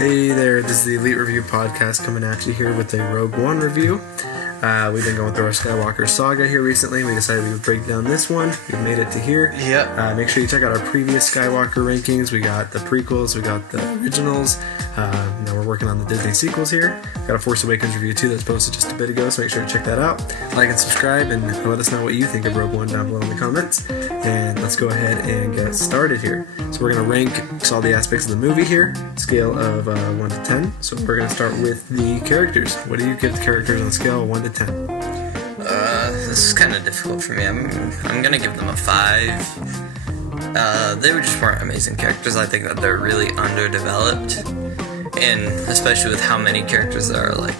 Hey there, this is the Elite Review Podcast coming at you here with a Rogue One review. We've been going through our Skywalker Saga here recently. We decided we would break down this one. We've made it to here. Yep. Make sure you check out our previous Skywalker rankings. We got the prequels, we got the originals. Now we're working on the Disney sequels here. Got a Force Awakens review too that's posted just a bit ago, so make sure to check that out. Like and subscribe, and let us know what you think of Rogue One down below in the comments. And let's go ahead and get started here. So we're going to rank all the aspects of the movie here, scale of 1 to 10. So we're going to start with the characters. What do you give the characters on a scale of 1 to 10? This is kind of difficult for me. I'm gonna give them a 5. They just weren't amazing characters. I think that they're really underdeveloped, and especially with how many characters there are, like,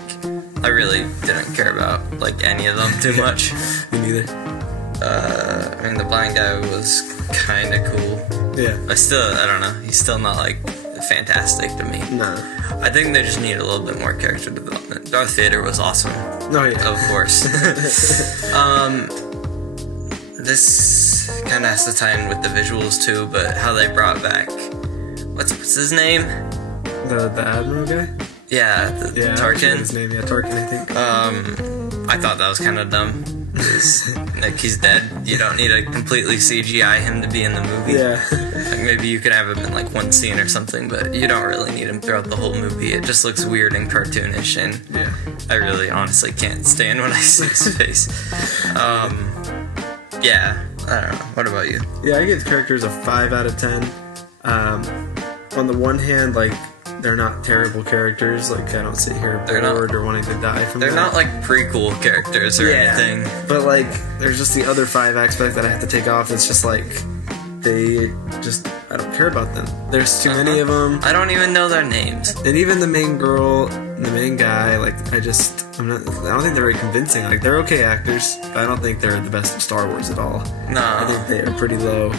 I really didn't care about, like, any of them too much. Me neither. I mean, the blind guy was kind of cool. Yeah. I don't know. He's still not, like, fantastic to me. No. I think they just need a little bit more character development. Darth Vader was awesome. Oh, yeah. Of course. This kind of has to tie in with the visuals too, but how they brought back, what's his name? The Admiral guy? Yeah, Tarkin. His name, yeah, Tarkin, I think. I thought that was kind of dumb. Like, he's dead. You don't need to completely CGI him to be in the movie. Yeah. Like, maybe you could have him in, like, one scene or something, but you don't really need him throughout the whole movie. It just looks weird and cartoonish, and Yeah. I really honestly can't stand when I see his face. Yeah, I don't know. What about you? Yeah, I give the characters a 5 out of 10. On the one hand, like, they're not terrible characters. Like, I don't sit here bored or wanting to die from them. They're not, like, prequel characters or anything. But, like, there's just the other 5 aspects that I have to take off. It's just, like, I don't care about them. There's too many of them. I don't even know their names. And even the main girl and the main guy, like, I don't think they're very convincing. Like, they're okay actors, but I don't think they're the best of Star Wars at all. No. I think they are pretty low.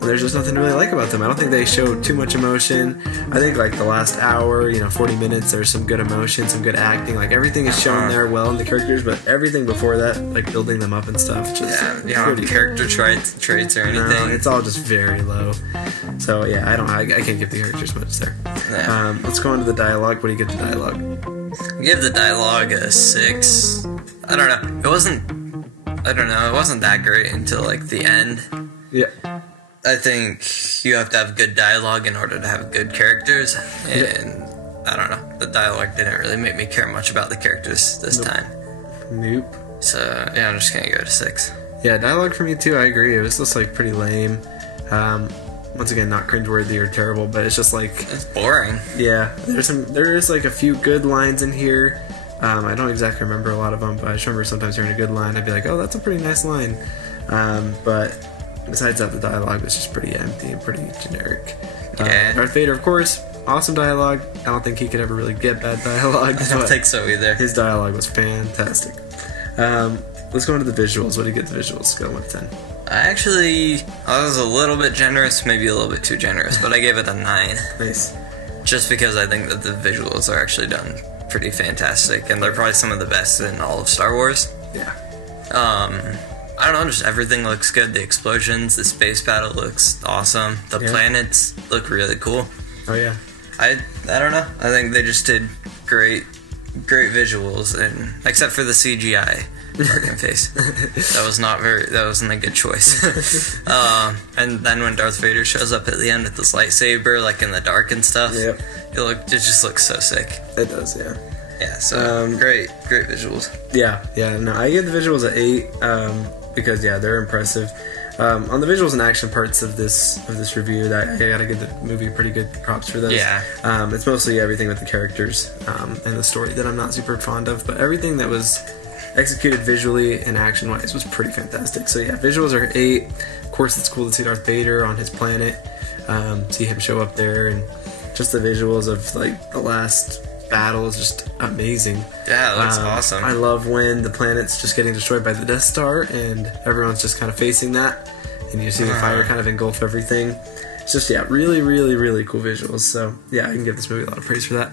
There's just nothing to really like about them. I don't think they show too much emotion. I think, like, the last hour, 40 minutes, there's some good emotion, some good acting. Like, everything is shown there well in the characters, but everything before that, like, building them up and stuff, just pretty character traits or anything. No, it's all just very low. So, yeah, I can't give the characters much there. Yeah. Let's go into the dialogue. What do you give the dialogue? Give the dialogue a 6. I don't know. It wasn't that great until, like, the end. Yeah. I think you have to have good dialogue in order to have good characters, and I don't know, the dialogue didn't really make me care much about the characters this time. Nope. So, yeah, I'm just gonna go to 6. Yeah, dialogue for me too, I agree. It was just, like, pretty lame. Once again, not cringeworthy or terrible, but it's just, like... It's boring. Yeah, there is, like, a few good lines in here. I don't exactly remember a lot of them, but I just remember sometimes hearing a good line, I'd be like, oh, that's a pretty nice line. But... besides that, the dialogue was just pretty empty and pretty generic. Yeah. Darth Vader, of course, awesome dialogue. I don't think he could ever really get bad dialogue. I don't think so either. His dialogue was fantastic. Let's go into the visuals. What do you get the visuals? Scale 1 to 10. I was a little bit generous, maybe a little bit too generous, but I gave it a 9. Nice. Just because I think that the visuals are actually done pretty fantastic, and they're probably some of the best in all of Star Wars. Yeah. I don't know, just everything looks good. The explosions, the space battle looks awesome. The planets look really cool. Oh, yeah. I don't know. I think they just did great visuals, and except for the CGI fucking face. That wasn't a good choice. And then when Darth Vader shows up at the end with this lightsaber, like in the dark and stuff, Yep. it just looks so sick. It does, yeah. Yeah, so great visuals. Yeah, no, I give the visuals an 8, because, yeah, they're impressive. On the visuals and action parts of this review, I gotta give the movie pretty good props for those. Yeah. It's mostly everything with the characters and the story that I'm not super fond of, but everything that was executed visually and action-wise was pretty fantastic. So, yeah, visuals are 8. Of course, it's cool to see Darth Vader on his planet, see him show up there, and just the visuals of, like, the last battle is just amazing. Yeah, it looks awesome. I love when the planet's just getting destroyed by the Death Star and everyone's just kind of facing that, and you see the fire kind of engulf everything. It's just, yeah, really, really, really cool visuals. So, yeah, I can give this movie a lot of praise for that.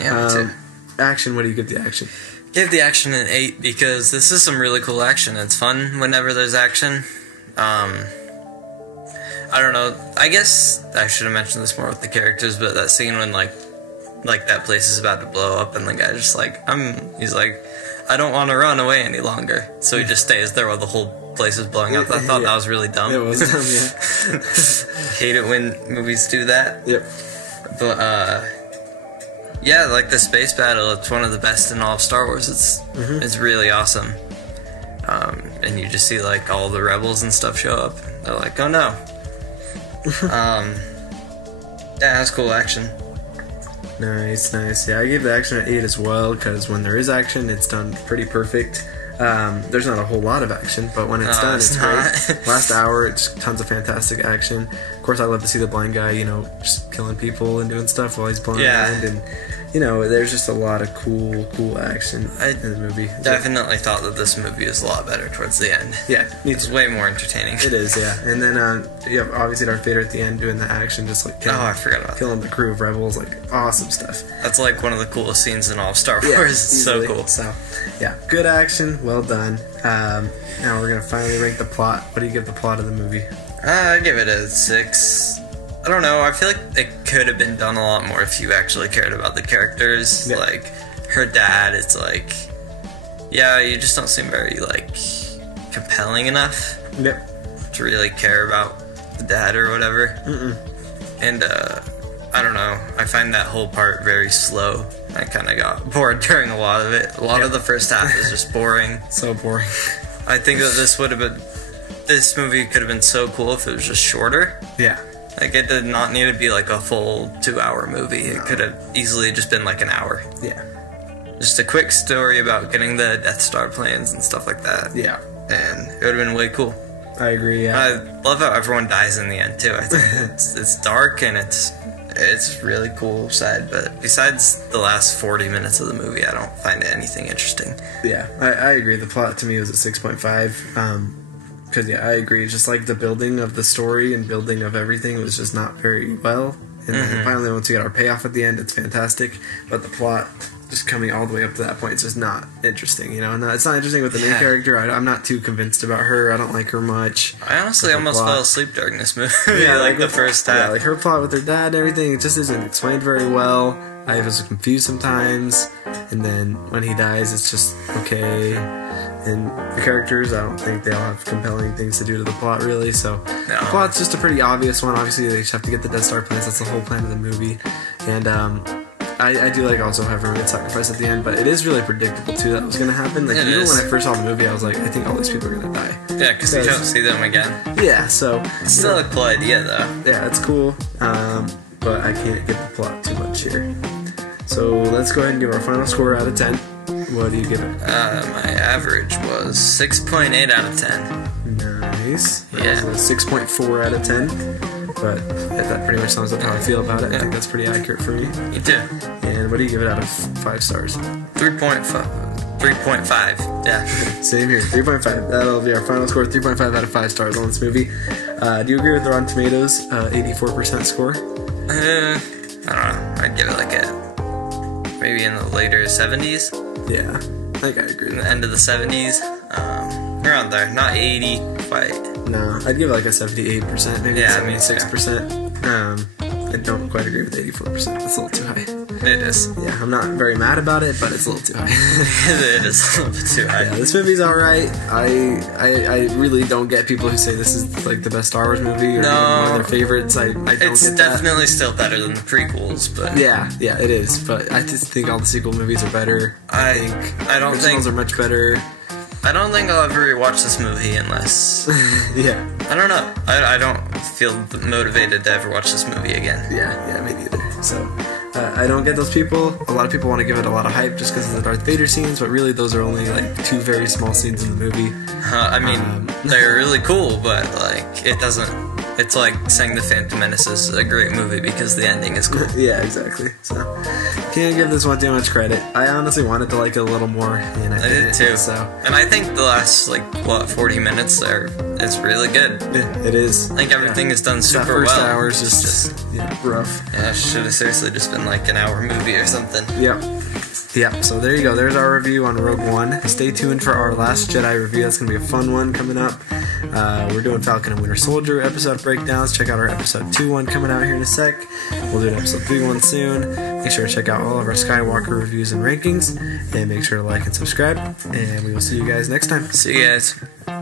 Yeah, me too. Action, what do you give the action? Give the action an 8 because this is some really cool action. It's fun whenever there's action. I I don't know. I guess I should have mentioned this more with the characters, but that scene when like that place is about to blow up, and the guy just like, he's like, I don't want to run away any longer, so he just stays there while the whole place is blowing up. I thought that was really dumb. It was dumb, yeah. Hate it when movies do that. Yep. But yeah, like the space battle, it's one of the best in all of Star Wars. It's really awesome. And you just see like all the rebels and stuff show up. They're like, oh no. Yeah, that's cool action. Nice. Yeah, I gave the action an 8 as well, because when there is action, it's done pretty perfect. There's not a whole lot of action, but when it's done, it's great. Last hour, it's tons of fantastic action. Of course, I love to see the blind guy, just killing people and doing stuff while he's blind. And, there's just a lot of cool action in the movie. Definitely thought that this movie was a lot better towards the end. Yeah, it's way more entertaining. It is, yeah. And then you have obviously Darth Vader at the end doing the action, just like I forgot about killing the crew of rebels, like awesome stuff. That's like one of the coolest scenes in all of Star Wars. Yeah, it's so cool. So, yeah, good action, well done. Now we're gonna finally rank the plot. What do you give the plot of the movie? I give it a 6. I don't know, I feel like it could have been done a lot more if you actually cared about the characters. Yeah. Like, her dad, it's like, yeah, you just don't seem very, like, compelling enough to really care about the dad or whatever. And, I don't know, I find that whole part very slow. I kind of got bored during a lot of it. A lot of the first half is just boring. So boring. I think that this movie could have been so cool if it was just shorter. Yeah. Like, it did not need to be like a full 2-hour movie. It could have easily just been like an hour. Yeah. Just a quick story about getting the Death Star plans and stuff like that. Yeah. And it would have been way cool. I agree, yeah. I love how everyone dies in the end, too. I think it's dark and it's really cool side, but besides the last 40 minutes of the movie, I don't find anything interesting. Yeah, I agree. The plot to me was a 6.5. Because, yeah, I agree. Just like the building of the story and building of everything was just not very well. And then finally, once we get our payoff at the end, it's fantastic. But the plot, just coming all the way up to that point, it's just not interesting, And it's not interesting with the main character. I'm not too convinced about her. I don't like her much. I honestly almost fell asleep during this movie. Yeah, like the first half. Yeah, like her plot with her dad and everything, it just isn't explained very well. I was confused sometimes. And then when he dies, it's just okay. And the characters, I don't think they all have compelling things to do to the plot, really. So the plot's just a pretty obvious one. Obviously, they just have to get the Death Star plans. That's the whole plan of the movie. And I do like also have everyone get sacrificed at the end, but it is really predictable too that was going to happen. Like even when I first saw the movie, I was like, I think all these people are going to die. Yeah, because you don't see them again. Yeah, so it's still a cool idea, though. Yeah, it's cool, but I can't get the plot too much here. So let's go ahead and give our final score out of 10. What do you give it? My average was 6.8 out of 10. Nice. That was a 6.4 out of 10. But that pretty much sums up how I feel about it. I think that's pretty accurate for me. Me too. And what do you give it out of 5 stars? 3.5. 3.5. Yeah. Same here. 3.5. That'll be our final score. 3.5 out of 5 stars on this movie. Do you agree with the Rotten Tomatoes 84% score? I don't know. I'd give it like maybe in the later 70s. Yeah, I think I agree. In the end of the 70s, around there, not 80 quite. No, I'd give it like a 78%, maybe 76%. I don't quite agree with 84%. That's a little too high. It is. Yeah, I'm not very mad about it, but it's a little too high. It is a little bit too high. Yeah, this movie's alright. I really don't get people who say this is like the best Star Wars movie or one of their favorites. I don't get that. It's definitely still better than the prequels, but yeah, it is. But I just think all the sequel movies are better. I think the originals are much better. I don't think I'll ever rewatch this movie unless... Yeah. I don't know. I don't feel motivated to ever watch this movie again. Yeah, me neither. So, I don't get those people. A lot of people want to give it a lot of hype just because of the Darth Vader scenes, but really those are only like 2 very small scenes in the movie. I mean, they're really cool, but like, it doesn't... It's like saying The Phantom Menace is a great movie because the ending is cool. Yeah, exactly. So, can't give this one too much credit. I honestly wanted to like it a little more, and I did too. So, and I think the last 40 minutes there is really good. Yeah, it is. I think everything is done super well. That first hour is just rough. Yeah, it should have seriously just been like an hour movie or something. Yep. Yep, so there you go. There's our review on Rogue One. Stay tuned for our Last Jedi review. That's going to be a fun one coming up. We're doing Falcon and Winter Soldier episode breakdowns. Check out our episode 2 one coming out here in a sec. We'll do an episode 3 one soon. Make sure to check out all of our Skywalker reviews and rankings. And make sure to like and subscribe. And we will see you guys next time. See you guys.